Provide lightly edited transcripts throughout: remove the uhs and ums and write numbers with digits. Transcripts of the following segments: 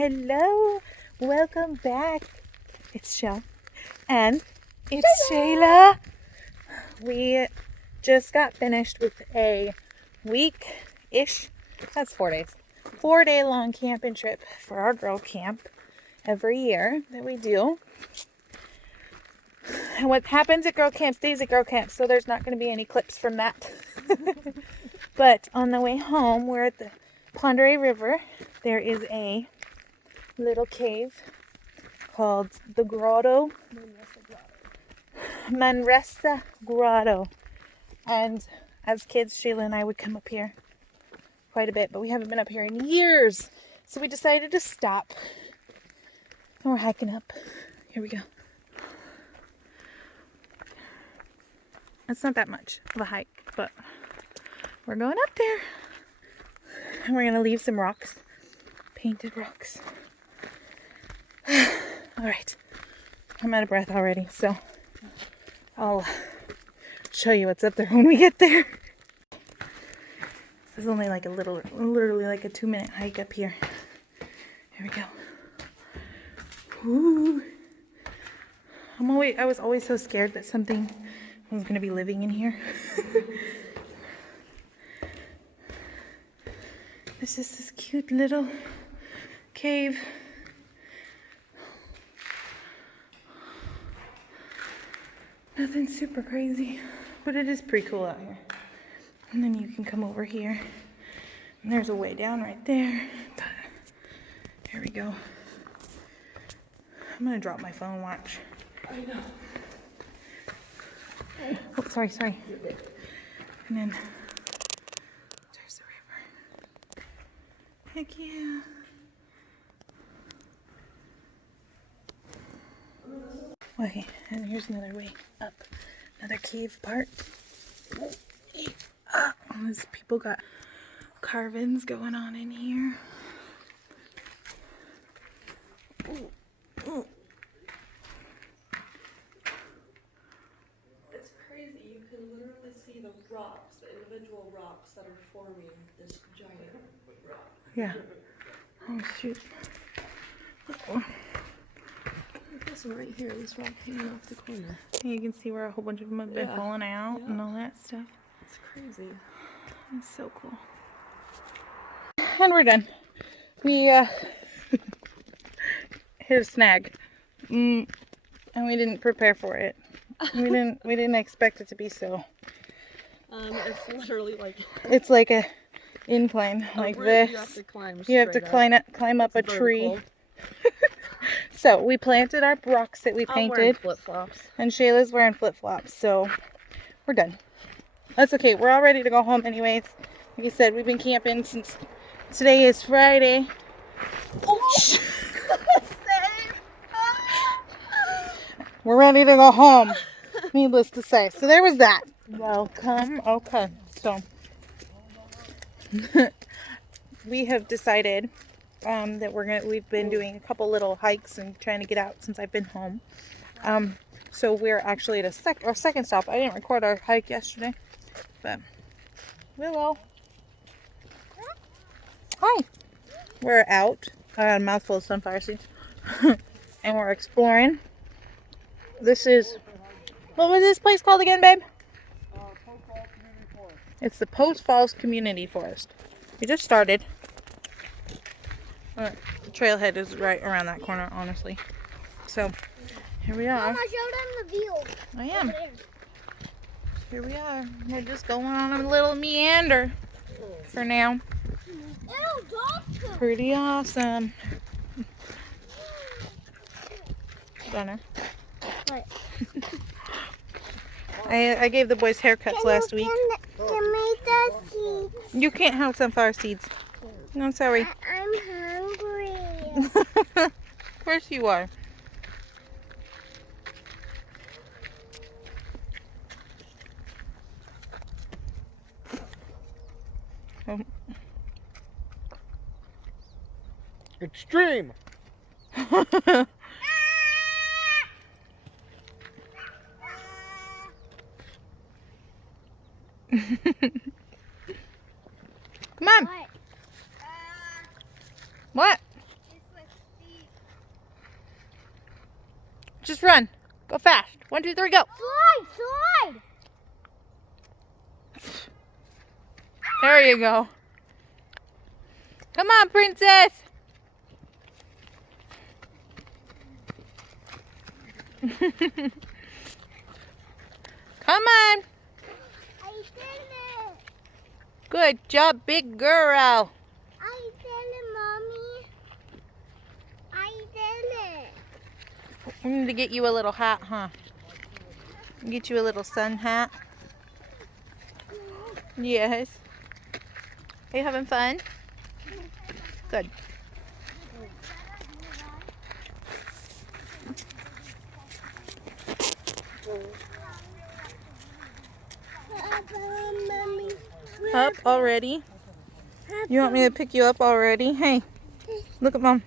Hello, welcome back. It's Shell and it's Shayla. We just got finished with a week-ish, that's 4 days, 4-day long camping trip for our girl camp every year that we do. And what happens at girl camp stays at girl camp, so there's not going to be any clips from that. But on the way home, we're at the Ponderay River. There is a little cave called the Grotto. Manresa Grotto. And as kids, Shayla and I would come up here quite a bit, but we haven't been up here in years. So we decided to stop. And we're hiking up. Here we go. It's not that much of a hike, but we're going up there. And we're going to leave some rocks. Painted rocks. Alright. I'm out of breath already, so I'll show you what's up there when we get there. This is only like literally like a 2-minute hike up here. Here we go. Ooh. I was always so scared that something was going to be living in here. This is this cute little cave. Nothing super crazy, but it is pretty cool out here. And then you can come over here. And there's a way down right there. But here we go. I'm gonna drop my phone, watch. I know. Oh, sorry. And then there's the river. Heck yeah. Okay, and here's another way up. Another cave part. These people got carvings going on in here. Ooh. It's crazy. You can literally see the rocks, the individual rocks that are forming this giant rock. Yeah. Oh, shoot. This one right here, this rock hanging off the corner. And you can see where a whole bunch of them have been falling out and all that stuff. It's crazy. It's so cool. And we're done. We hit a snag. And we didn't prepare for it. We didn't expect it to be so. It's literally like it's like a incline like this. You have to climb. You have to climb up a tree. So we planted our rocks that we painted. I'm wearing flip-flops. And Shayla's wearing flip-flops. So we're done. That's okay. We're all ready to go home anyways. Like I said, we've been camping since today is Friday. Oh, we're ready to go home. Needless to say. So there was that. Welcome. Okay. So we have decided that we've been doing a couple little hikes and trying to get out since I've been home. So we're actually at our second stop. I didn't record our hike yesterday, but hello. Hi. We're out. I got a mouthful of sunflower seeds. And we're exploring. This is, what was this place called again, babe? Post Falls Community Forest. It's the Post Falls Community Forest. We just started. The trailhead is right around that corner, honestly. So, here we are. Mama, show them the view. I am. Here we are. We're just going on a little meander for now. Ew, doctor. Pretty awesome. Gunner. What? I gave the boys haircuts last week. You can't have sunflower seeds. No, sorry. I'm hungry. Of course you are. Extreme. Come on. What? What? Just run. Go fast. 1, 2, 3, go. Slide! There you go. Come on, princess. Come on. I did it! Good job, big girl. I did it, Mommy. I did it. We need to get you a little hat, huh? Get you a little sun hat. Yes. Are you having fun? Good. Mommy. Up already? You want me to pick you up already? Hey, look at Mom.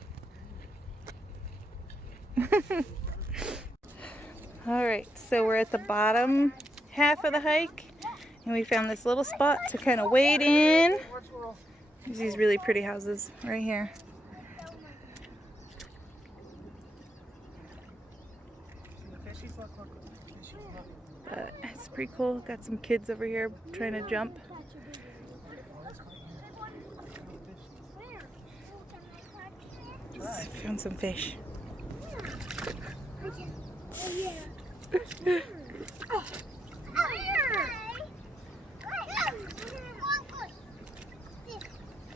Alright, so we're at the bottom half of the hike, and we found this little spot to kind of wade in. There's these really pretty houses right here. But it's pretty cool. Got some kids over here trying to jump. Found some fish.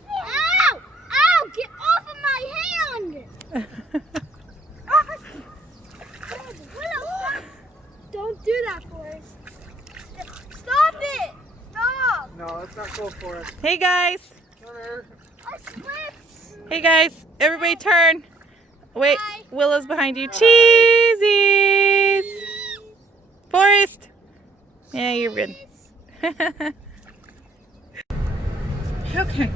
Ow! Ow! Get off of my hand! Don't do that, Forrest. Stop it! Stop! No, that's not cool for us. Hey guys! Come here. I slipped! Hey guys! Everybody turn! Wait, Hi. Willow's behind you. Cheesies! Forrest! Yeah, you're good. Okay,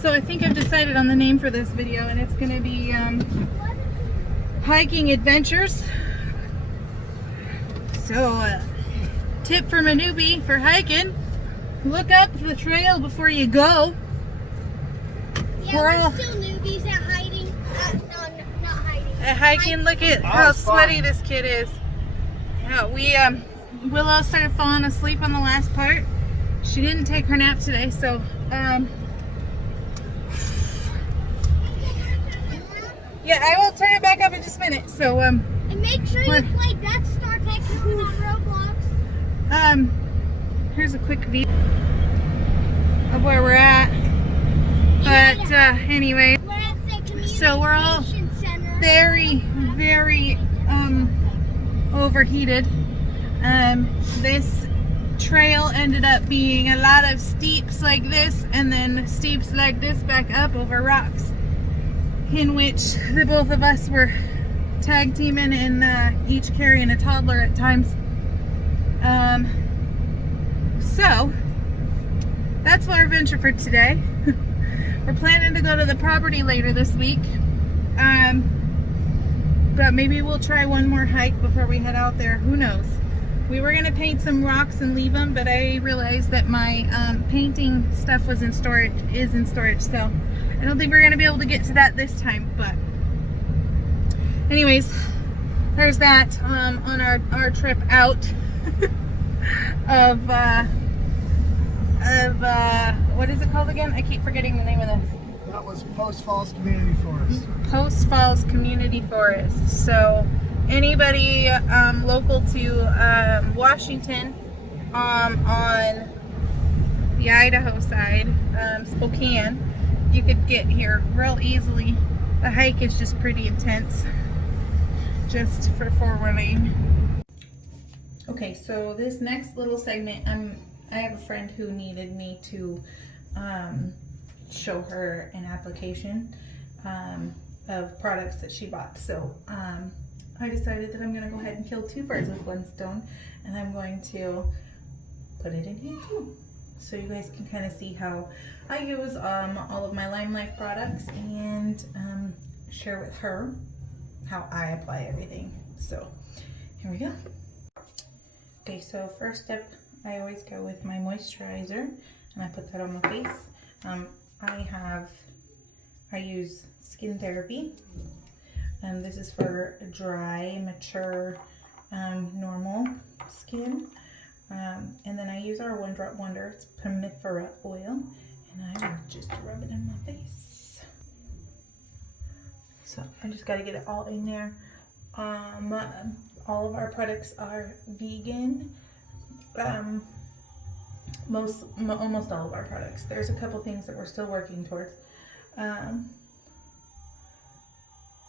so I think I've decided on the name for this video, and it's gonna be Hiking Adventures. So, tip from a newbie for hiking: look up the trail before you go. Yeah, We're all- still newbies at hiding. Not hiding. At hiking, look at how it's fun. sweaty this kid is. Yeah, Willow started falling asleep on the last part. She didn't take her nap today, so yeah, I will turn it back up in just a minute. So And make sure you What? play Death Star Tycoon on Roblox. here's a quick view of where we're at. But anyway, We're at the communication So we're all center. very overheated. This trail ended up being a lot of steeps like this, and then steeps like this back up over rocks, in which the both of us were tag teaming and each carrying a toddler at times. So that's our adventure for today. We're planning to go to the property later this week, but maybe we'll try one more hike before we head out there. Who knows? We were gonna paint some rocks and leave them, but I realized that my painting stuff is in storage, so I don't think we're gonna be able to get to that this time. But anyways, there's that on our trip out of what is it called again? I keep forgetting the name of this. That was Post Falls Community Forest. Post Falls Community Forest. So anybody local to Washington, on the Idaho side, Spokane, you could get here real easily. The hike is just pretty intense, just for forewarning. Okay, so this next little segment, I have a friend who needed me to show her an application of products that she bought. So I decided that I'm going to go ahead and kill two birds with one stone, and I'm going to put it in here too, so you guys can kind of see how I use all of my Lime Life products, and share with her how I apply everything. So here we go. Okay, so first step, I always go with my moisturizer, and I put that on my face. I use Skin Therapy. This is for dry, mature, normal skin. And then I use our One Drop Wonder. It's Pomifera oil, and I will just rub it in my face. So I just got to get it all in there. All of our products are vegan. Almost all of our products. There's a couple things that we're still working towards.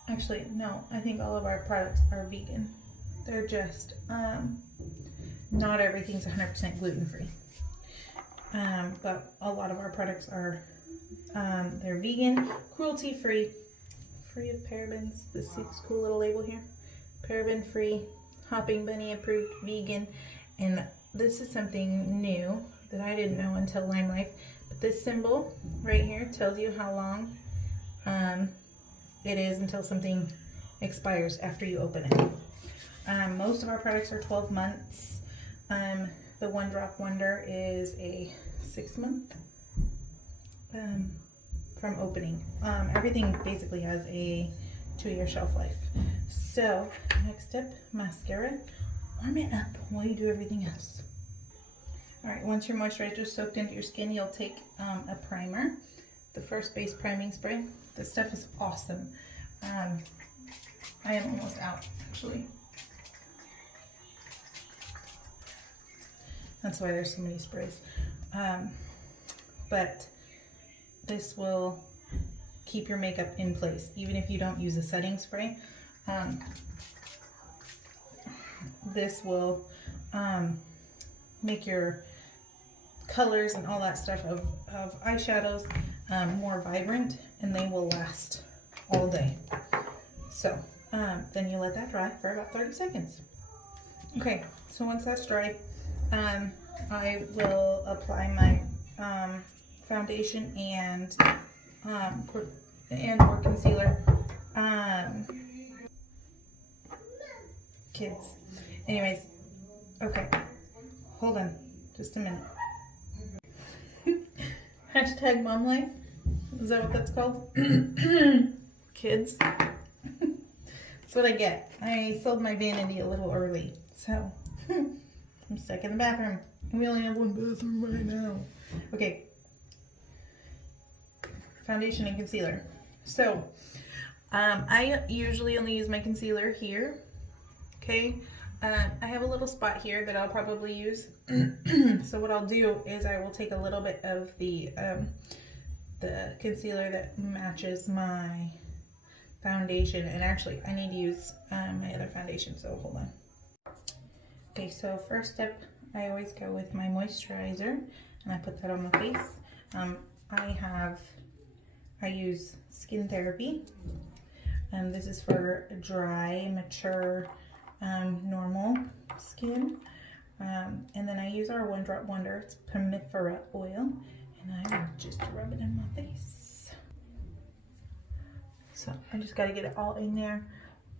Actually, no, I think all of our products are vegan. They're just, not everything's 100% gluten-free. But a lot of our products are, they're vegan, cruelty-free, free of parabens. This cool little label here. Paraben-free, Hopping Bunny approved, vegan. And this is something new that I didn't know until Lime Life. But this symbol right here tells you how long it is until something expires after you open it. Most of our products are 12 months. The One Drop Wonder is a 6-month from opening. Everything basically has a 2-year shelf life. So next step, mascara. Warm it up while you do everything else. Alright, once your moisturizer is soaked into your skin, you'll take a primer, the First Base Priming Spray. This stuff is awesome. I am almost out, actually. That's why there's so many sprays. But this will keep your makeup in place, even if you don't use a setting spray. This will make your colors and all that stuff of eyeshadows more vibrant, and they will last all day. So then you let that dry for about 30 seconds. Okay, so once that's dry, I will apply my foundation and or concealer. Kids. Anyways, okay, hold on just a minute. Hashtag mom life. Is that what that's called? Kids. That's what I get. I sold my vanity a little early, so I'm stuck in the bathroom. We only have one bathroom right now. Okay. Foundation and concealer. So, I usually only use my concealer here. Okay. I have a little spot here that I'll probably use. So what I'll do is I will take a little bit of the concealer that matches my foundation, and actually I need to use my other foundation, so hold on. Okay, so first step, I always go with my moisturizer, and I put that on my face. I use Skin Therapy, and this is for dry, mature, normal skin. And then I use our One Drop Wonder. It's Pomifera oil, and I will just rub it in my face. So I just got to get it all in there.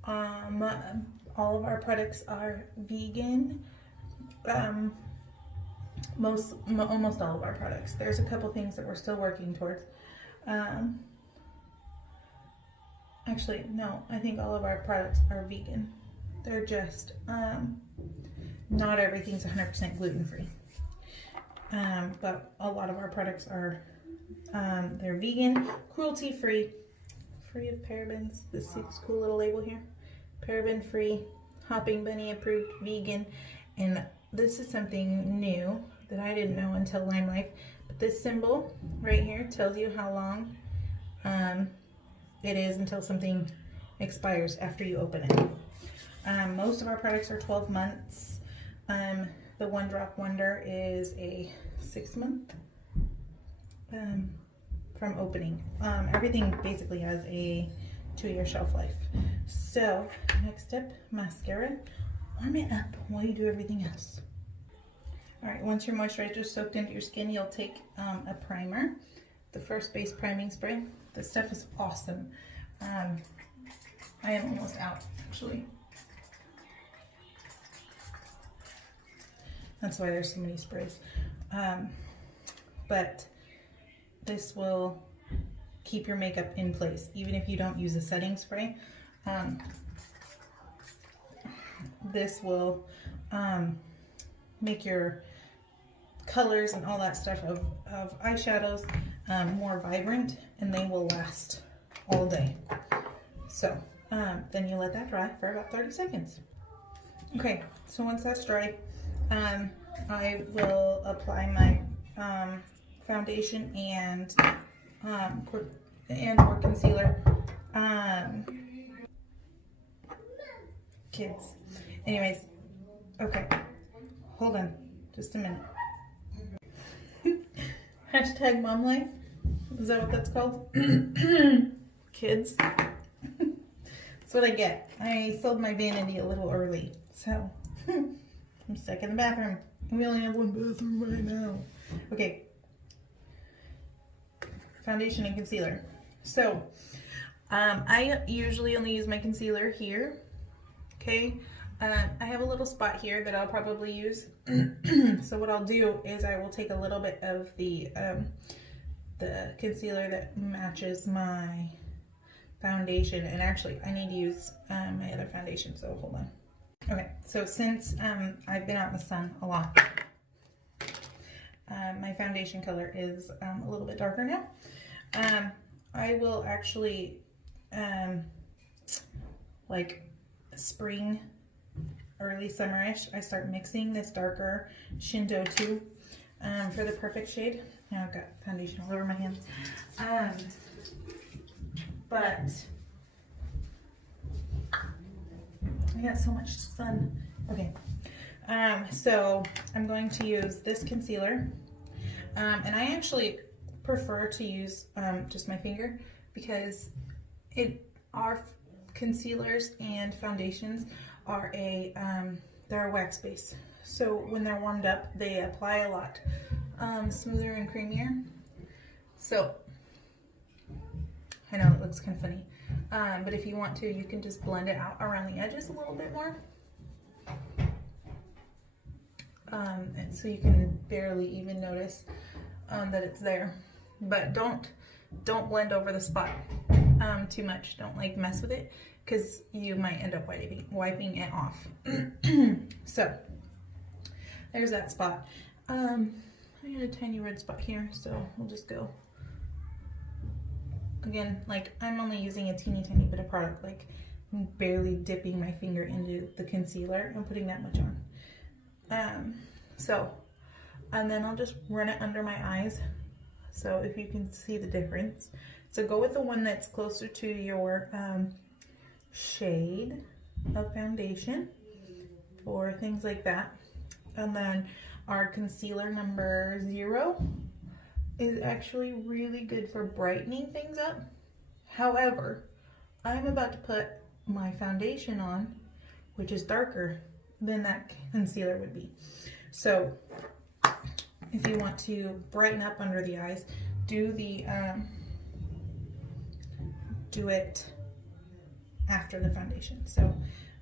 All of our products are vegan. Almost all of our products. There's a couple things that we're still working towards. Actually, no, I think all of our products are vegan. They're just, not everything's 100% gluten-free. But a lot of our products are, they're vegan, cruelty-free, free of parabens. This cool little label here. Paraben-free, Hopping Bunny approved, vegan. And this is something new that I didn't know until Lime Life. But this symbol right here tells you how long it is until something expires after you open it. Most of our products are 12 months. The One Drop Wonder is a 6-month from opening. Everything basically has a 2-year shelf life. So next step, mascara. Warm it up while you do everything else. Alright, once your moisturizer is soaked into your skin, you'll take a primer, the First Base Priming Spray. This stuff is awesome. I am almost out, actually. That's why there's so many sprays. But this will keep your makeup in place, even if you don't use a setting spray. this will make your colors and all that stuff of eyeshadows more vibrant, and they will last all day. So then you let that dry for about 30 seconds. Okay, so once that's dry, I will apply my foundation and or concealer. Kids. Anyways, okay, hold on just a minute. Hashtag mom life. Is that what that's called? Kids. That's what I get. I sold my vanity a little early, so I'm stuck in the bathroom. We only have one bathroom right now. Okay. Foundation and concealer. So, I usually only use my concealer here. Okay. I have a little spot here that I'll probably use. So what I'll do is I will take a little bit of the concealer that matches my foundation, and actually I need to use my other foundation, so hold on. Okay, so since I've been out in the sun a lot, my foundation color is a little bit darker now. I will actually like spring, early summerish, I start mixing this darker Shindo 2 for the perfect shade. Now I've got foundation all over my hands. But I got so much sun. Okay. So I'm going to use this concealer. And I actually prefer to use just my finger, because our concealers and foundations are they're a wax base. So when they're warmed up, they apply a lot smoother and creamier. So I know it looks kind of funny, but if you want to, you can just blend it out around the edges a little bit more. And so you can barely even notice that it's there. But don't blend over the spot too much. Don't like mess with it, because you might end up wiping it off. So there's that spot. I got a tiny red spot here, so we'll just go. Again, like, I'm only using a teeny tiny bit of product, like barely dipping my finger into the concealer and putting that much on. And then I'll just run it under my eyes, so if you can see the difference. So go with the one that's closer to your shade of foundation or things like that. And then our concealer number 0 is actually really good for brightening things up. However, I'm about to put my foundation on, which is darker than that concealer would be. So if you want to brighten up under the eyes, do it after the foundation. So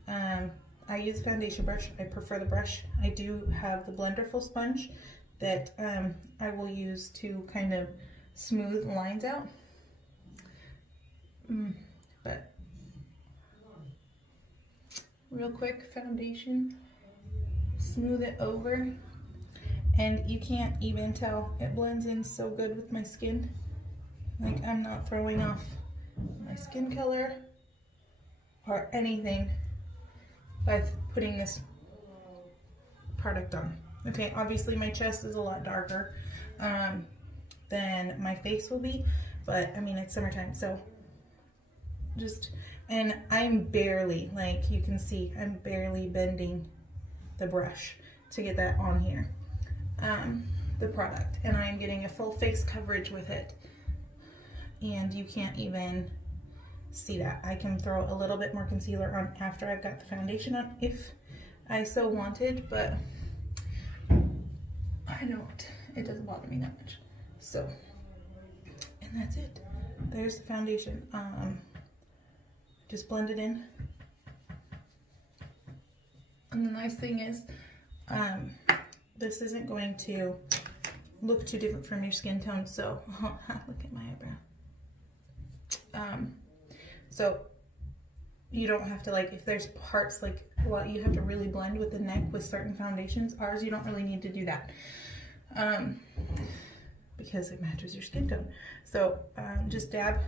I use a foundation brush. I prefer the brush. I do have the Blenderful sponge that I will use to kind of smooth lines out. But real quick, foundation, smooth it over, and you can't even tell. It blends in so good with my skin. Like, I'm not throwing off my skin color or anything by putting this product on. Okay, obviously my chest is a lot darker than my face will be, but I mean, it's summertime, so and I'm barely, like you can see, I'm barely bending the brush to get that on here, the product, and I'm getting a full face coverage with it, and you can't even see that. I can throw a little bit more concealer on after I've got the foundation on if I so wanted, but I don't. It doesn't bother me that much. So, and that's it. There's the foundation. Just blend it in. And the nice thing is, this isn't going to look too different from your skin tone. So, look at my eyebrow. So you don't have to, like, if there's parts like, well, you have to really blend with the neck with certain foundations. Ours, you don't really need to do that because it matches your skin tone. So just dab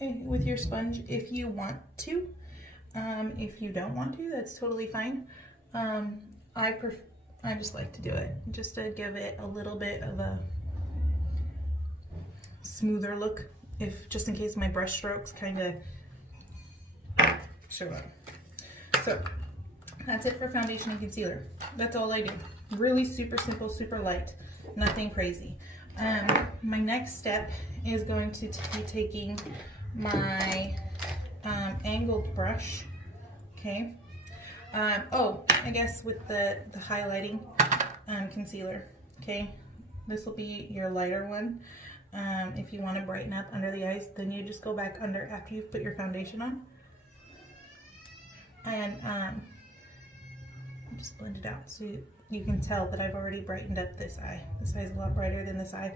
with your sponge if you want to. If you don't want to, that's totally fine. I just like to do it just to give it a little bit of a smoother look, if just in case my brush strokes kind of show up. So that's it for foundation and concealer. That's all I do. Really super simple, super light, nothing crazy. My next step is going to be taking my angled brush. Okay. Oh, I guess with the highlighting concealer. Okay, this will be your lighter one. If you want to brighten up under the eyes, then you just go back under after you've put your foundation on, and just blend it out so you can tell that I've already brightened up this eye. This eye is a lot brighter than this eye.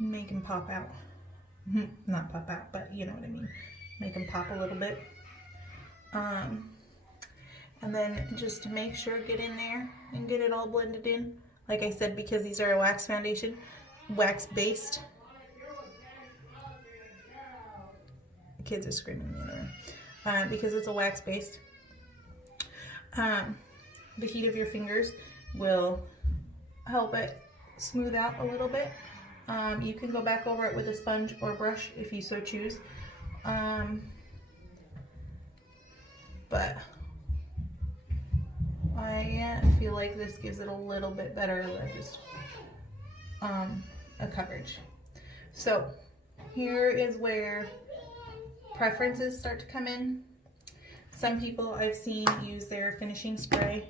Make them pop out. Not pop out, but you know what I mean. Make them pop a little bit. And then just to make sure, get in there and get it all blended in. Like I said, because these are a wax foundation, wax based. The kids are screaming in the other room. Because it's a wax based. The heat of your fingers will help it smooth out a little bit. You can go back over it with a sponge or brush if you so choose. But I feel like this gives it a little bit better just a coverage. So here is where preferences start to come in. Some people I've seen use their finishing spray.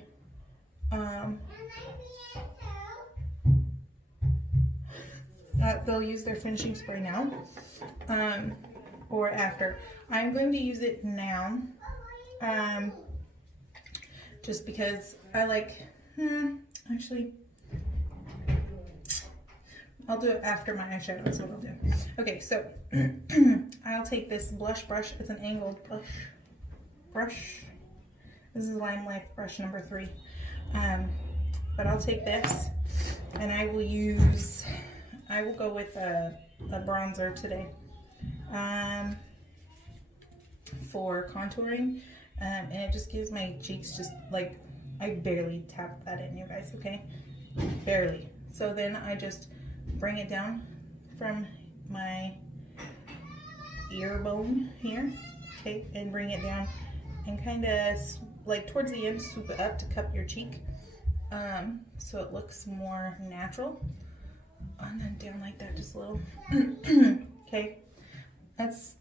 They'll use their finishing spray now or after. I'm going to use it now. Just because I like, actually, I'll do it after my eyeshadow, that's what I'll do. Okay, so I'll take this blush brush. It's an angled brush. This is Lime Life brush number 3. But I'll take this and I will go with a bronzer today for contouring. And it just gives my cheeks just like, I barely tap that in, you guys, okay? Barely. So then I just bring it down from my ear bone here, okay, and bring it down and kind of like towards the end, swoop it up to cup your cheek, so it looks more natural. And then down like that, just a little. Okay, that's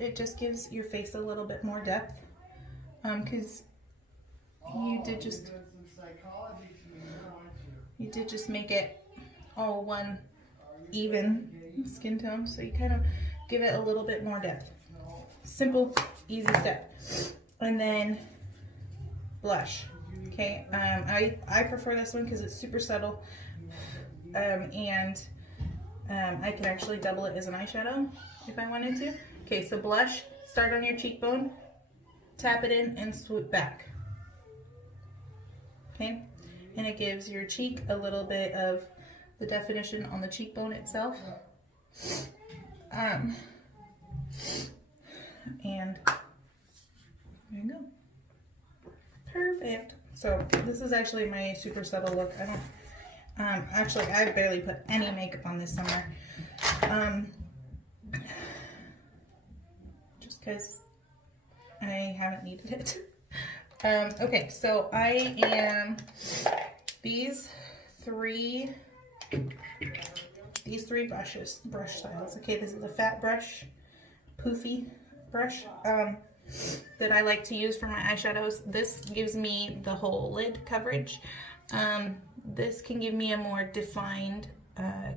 it just gives your face a little bit more depth, because you did just make it all one even skin tone, so you kind of give it a little bit more depth. Simple, easy step. And then blush. Okay, I prefer this one because it's super subtle, and I can actually double it as an eyeshadow if I wanted to. Okay, so blush, start on your cheekbone, tap it in, and swoop back. Okay, and it gives your cheek a little bit of the definition on the cheekbone itself. And there you go. Perfect. So this is actually my super subtle look. I don't, actually I barely put any makeup on this summer. Just because I haven't needed it. Okay, so I am these three brush styles. Okay, this is a fat brush, poofy brush that I like to use for my eyeshadows. This gives me the whole lid coverage. This can give me a more defined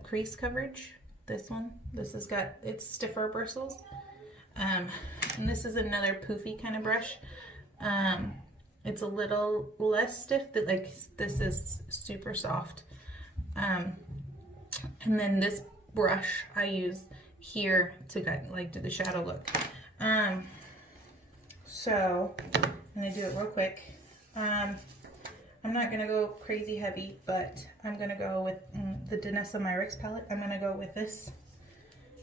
crease coverage. This one, it's stiffer bristles. And this is another poofy kind of brush. It's a little less stiff, that like this is super soft. And then this brush I use here to like do the shadow look. So I'm gonna do it real quick. I'm not gonna go crazy heavy, but I'm gonna go with the Danessa Myricks palette. I'm gonna go with this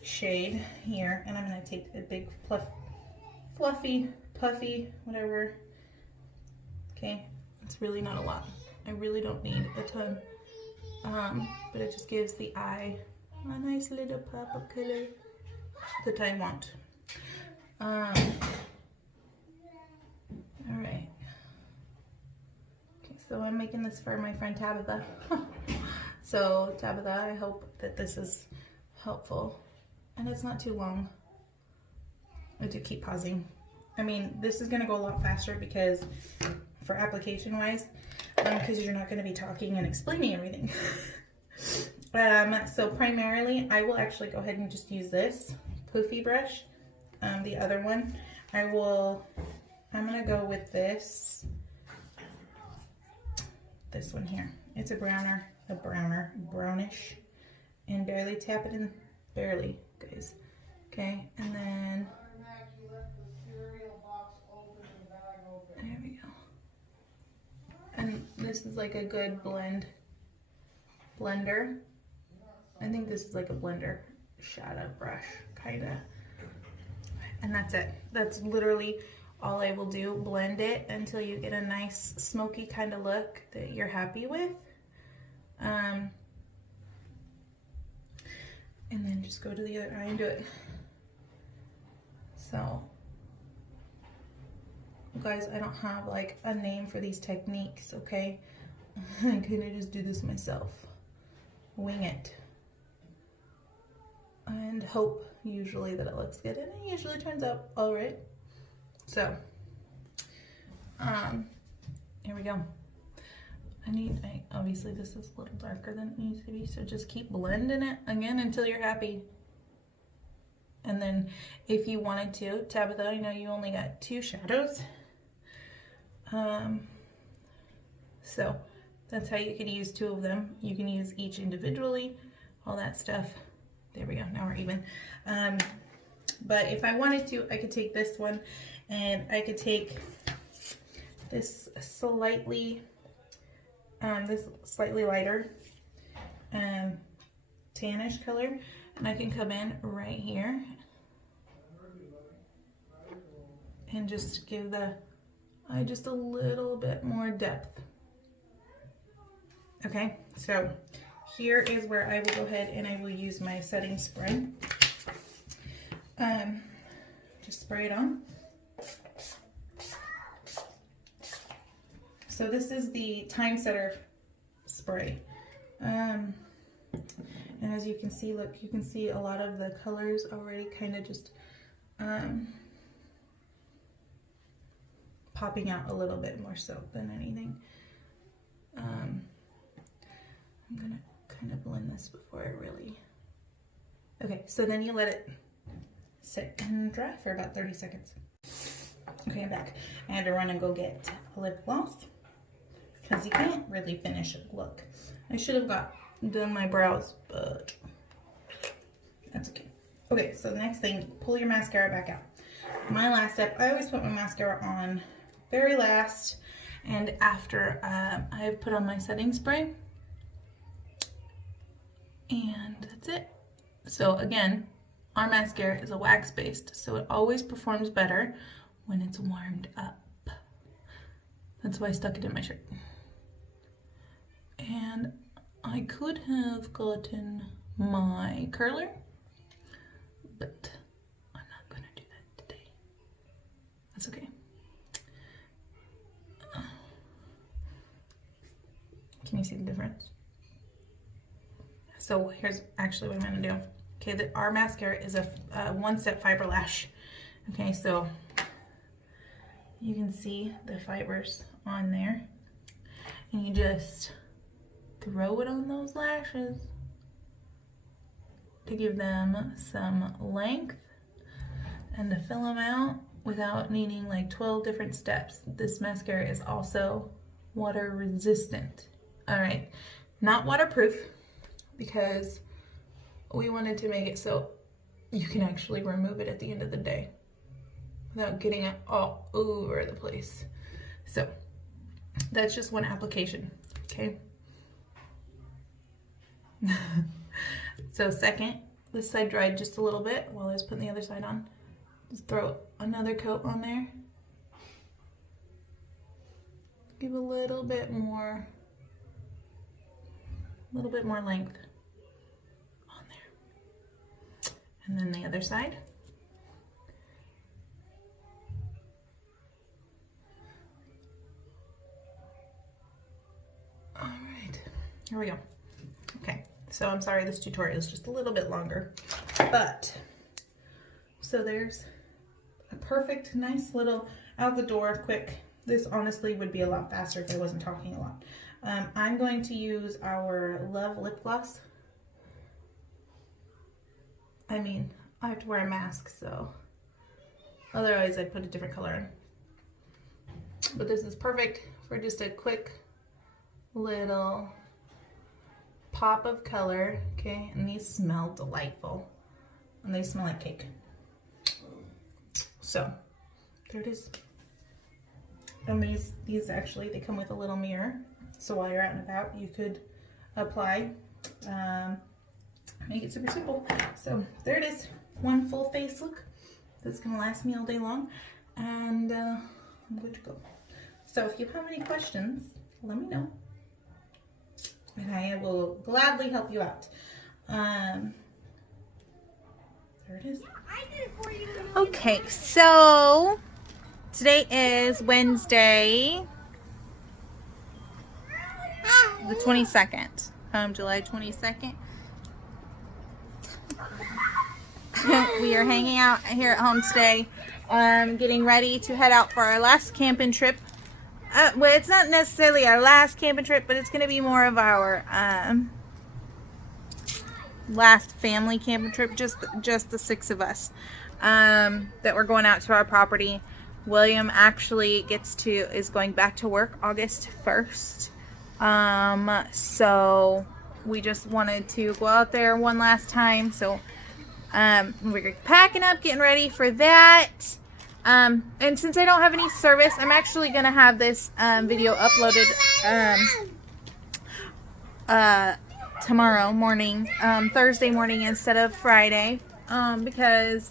shade here, and I'm gonna take a big fluffy, puffy, whatever. Okay, it's really not a lot. I really don't need a ton, but it just gives the eye a nice little pop of color that I want. All right. Okay, so I'm making this for my friend Tabitha. So Tabitha, I hope that this is helpful, and it's not too long. I do keep pausing. I mean, this is gonna go a lot faster because for application wise, because you're not gonna be talking and explaining everything. So primarily, I will actually go ahead and just use this poofy brush. The other one, I'm gonna go with this one here. It's a brownish, and barely tap it in, barely, guys. Okay, and then there we go. And this is like a good blender. I think this is like a blender shadow brush, kinda. And that's it. That's literally all I will do. Blend it until you get a nice smoky kind of look that you're happy with. And then just go to the other eye and do it. So, guys, I don't have like a name for these techniques, okay? I kind of just do this myself. Wing it. And hope usually that it looks good, and it usually turns out all right. So, here we go. Obviously this is a little darker than it needs to be, so just keep blending it again until you're happy. And then if you wanted to, Tabitha, I know you only got 2 shadows. So that's how you could use 2 of them. You can use each individually, all that stuff. There we go, now we're even. But if I wanted to, I could take this one, and I could take this slightly lighter tannish color, and I can come in right here and just give the eye just a little bit more depth. Okay, so here is where I will go ahead and I will use my setting spray. Just spray it on. So this is the time setter spray. And as you can see, look, you can see a lot of the colors already kind of just popping out a little bit more so than anything. I'm gonna kind of blend this before I really... Okay, so then you let it sit and dry for about 30 seconds. Okay, I'm back. I had to run and go get a lip gloss because you can't really finish a look. I should have done my brows, but that's okay. Okay, so the next thing, pull your mascara back out. My last step, I always put my mascara on very last and after I've put on my setting spray. And that's it. So again, our mascara is a wax based, so it always performs better when it's warmed up. That's why I stuck it in my shirt. And I could have gotten my curler, but I'm not gonna do that today. That's okay. Can you see the difference? So here's actually what I'm gonna do. Okay, our mascara is a one-step fiber lash. Okay, so you can see the fibers on there, and you just throw it on those lashes to give them some length and to fill them out without needing like 12 different steps. This mascara is also water resistant. All right, not waterproof, because we wanted to make it so you can actually remove it at the end of the day without getting it all over the place. So that's just one application, okay? So second, this side dried just a little bit while I was putting the other side on. Just throw another coat on there. Give a little bit more length on there. And then the other side. All right, here we go. Okay, so I'm sorry this tutorial is just a little bit longer, but so there's a perfect, nice little out the door quick. This honestly would be a lot faster if I wasn't talking a lot. I'm going to use our Love lip gloss. I mean, I have to wear a mask, so otherwise I'd put a different color in. But this is perfect for just a quick little pop of color, okay? And these smell delightful, and they smell like cake. So there it is. And these actually, they come with a little mirror, so while you're out and about you could apply, make it super simple. So there it is, one full face look that's gonna last me all day long, and I'm good to go. So if you have any questions, let me know and I will gladly help you out. There it is. Okay, so today is Wednesday, the 22nd, July 22nd. We are hanging out here at home today, getting ready to head out for our last camping trip. Well, it's not necessarily our last camping trip, but it's going to be more of our last family camping trip, just the 6 of us, that we're going out to our property. William actually is going back to work August 1st. So we just wanted to go out there one last time. So we're packing up, getting ready for that. And since I don't have any service, I'm actually going to have this video uploaded tomorrow morning, Thursday morning instead of Friday, because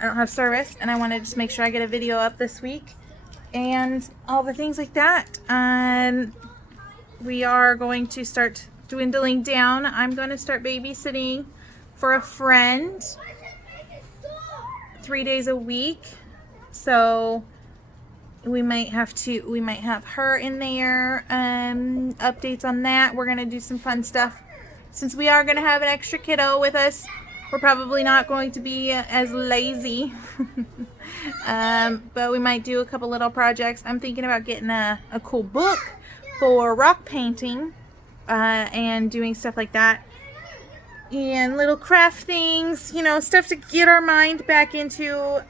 I don't have service and I want to just make sure I get a video up this week and all the things like that. And we are going to start dwindling down. I'm going to start babysitting for a friend 3 days a week. So we might have her in there, updates on that. We're going to do some fun stuff. Since we are going to have an extra kiddo with us, we're probably not going to be as lazy. But we might do a couple little projects. I'm thinking about getting a cool book for rock painting, and doing stuff like that. And little craft things, you know, stuff to get our mind back into,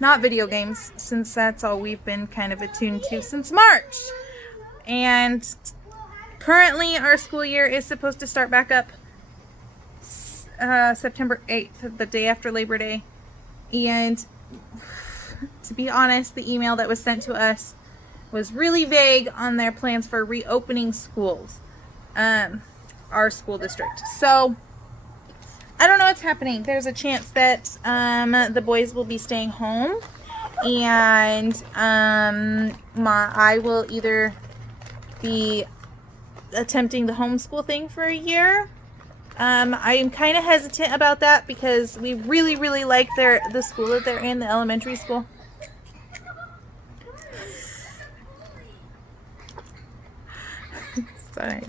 not video games, since that's all we've been kind of attuned to since March. And currently our school year is supposed to start back up September 8th, the day after Labor Day. And to be honest, the email that was sent to us was really vague on their plans for reopening schools, our school district. So I don't know what's happening. There's a chance that the boys will be staying home, and I will either be attempting the homeschool thing for a year. I am kind of hesitant about that because we really, really like the school that they're in, the elementary school. Sorry.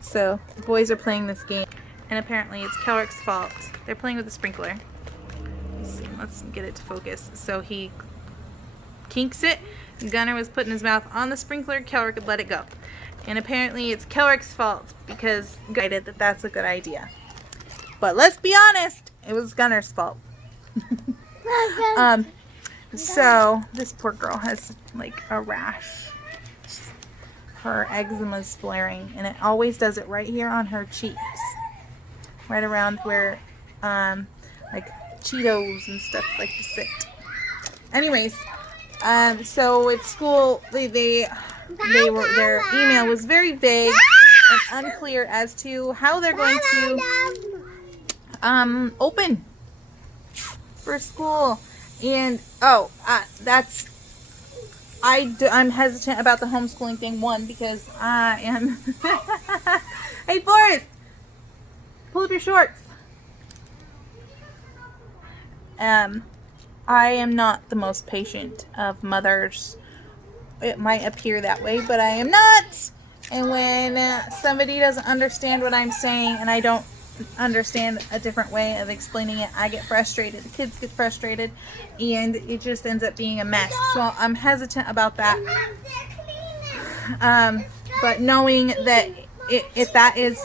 So the boys are playing this game, and apparently it's Kelrick's fault. They're playing with the sprinkler. Let's see, let's get it to focus. So he kinks it. Gunnar was putting his mouth on the sprinkler. Kelrick would let it go. And apparently it's Kelrick's fault because guided that that's a good idea. But let's be honest, it was Gunnar's fault. So this poor girl has like a rash. Her eczema's flaring, and it always does it right here on her cheeks. right around where like Cheetos and stuff like to sit. Anyways, so at school they were, their email was very vague and unclear as to how they're going to open for school. And I'm hesitant about the homeschooling thing. One, because I am hey Forrest, pull up your shorts. I am not the most patient of mothers. It might appear that way, but I am not. And when somebody doesn't understand what I'm saying and I don't understand a different way of explaining it, I get frustrated. The kids get frustrated, and it just ends up being a mess. So I'm hesitant about that. But knowing that if that is,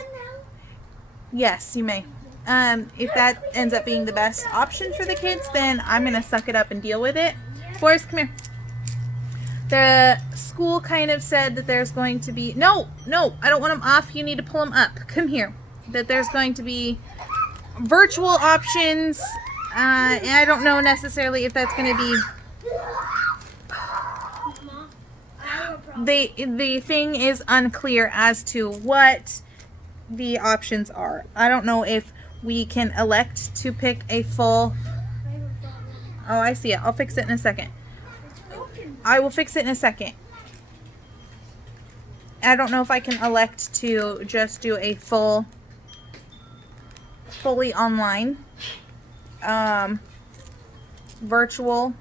yes, you may. If that ends up being the best option for the kids, then I'm going to suck it up and deal with it. Forrest, come here. The school kind of said that there's going to be... No, I don't want them off. You need to pull them up. Come here. That there's going to be virtual options. And I don't know necessarily if that's going to be... The thing is unclear as to what the options are. I don't know if we can elect to pick a full... Oh, I see it. I'll fix it in a second. I will fix it in a second. I don't know if I can elect to just do a fully online virtual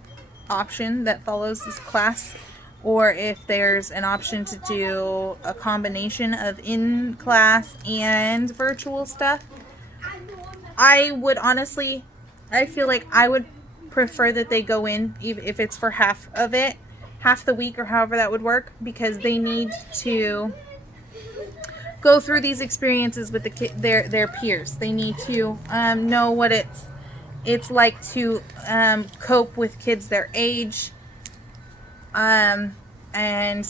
option that follows this class, or if there's an option to do a combination of in-class and virtual stuff. I would honestly, I feel like I would prefer that they go in, even if it's for half of it, half the week, or however that would work, because they need to go through these experiences with their peers. They need to know what it's like to cope with kids their age, and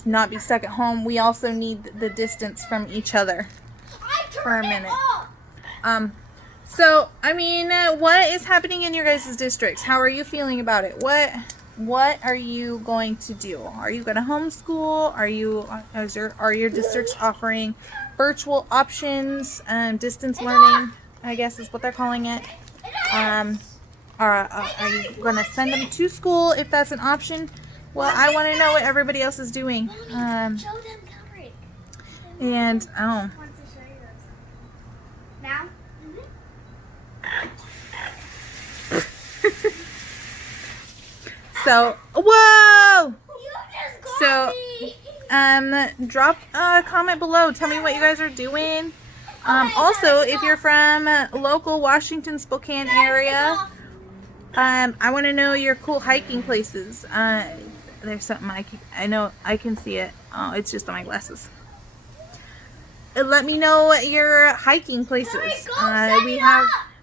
not be stuck at home. We also need the distance from each other for a minute. So, I mean, what is happening in your guys' districts? How are you feeling about it? What are you going to do? Are you going to homeschool? Are your districts offering virtual options, distance learning, I guess is what they're calling it? Are you going to send them to school if that's an option? Well, I want to know what everybody else is doing. Now? So, whoa! You just caught me. Drop a comment below. Tell me what you guys are doing. Also, if you're from local Washington, Spokane area, I want to know your cool hiking places. There's something I know I can see it. Oh, it's just on my glasses. Let me know your hiking places.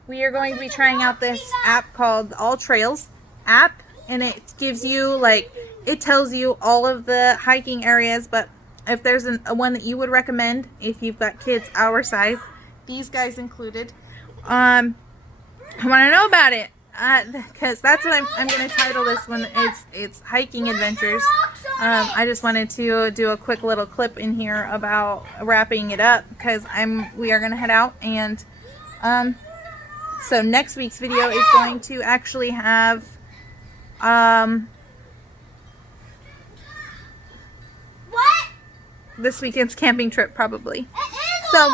We are going to be trying out this app called All Trails app, and it gives you, like, it tells you all of the hiking areas. But if there's a one that you would recommend, if you've got kids our size, these guys included, I want to know about it, because that's what I'm going to title this one. It's Hiking Adventures. I just wanted to do a quick little clip in here about wrapping it up, because we are going to head out, and so next week's video is going to actually have What? this weekend's camping trip, probably. So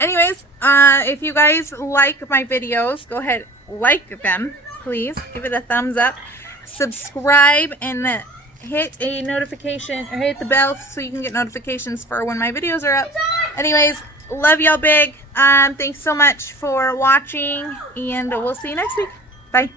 anyways, if you guys like my videos, go ahead, like them, please. Give it a thumbs up. Subscribe and hit a notification, or hit the bell so you can get notifications for when my videos are up. Anyways, love y'all big. Thanks so much for watching, and we'll see you next week. Bye.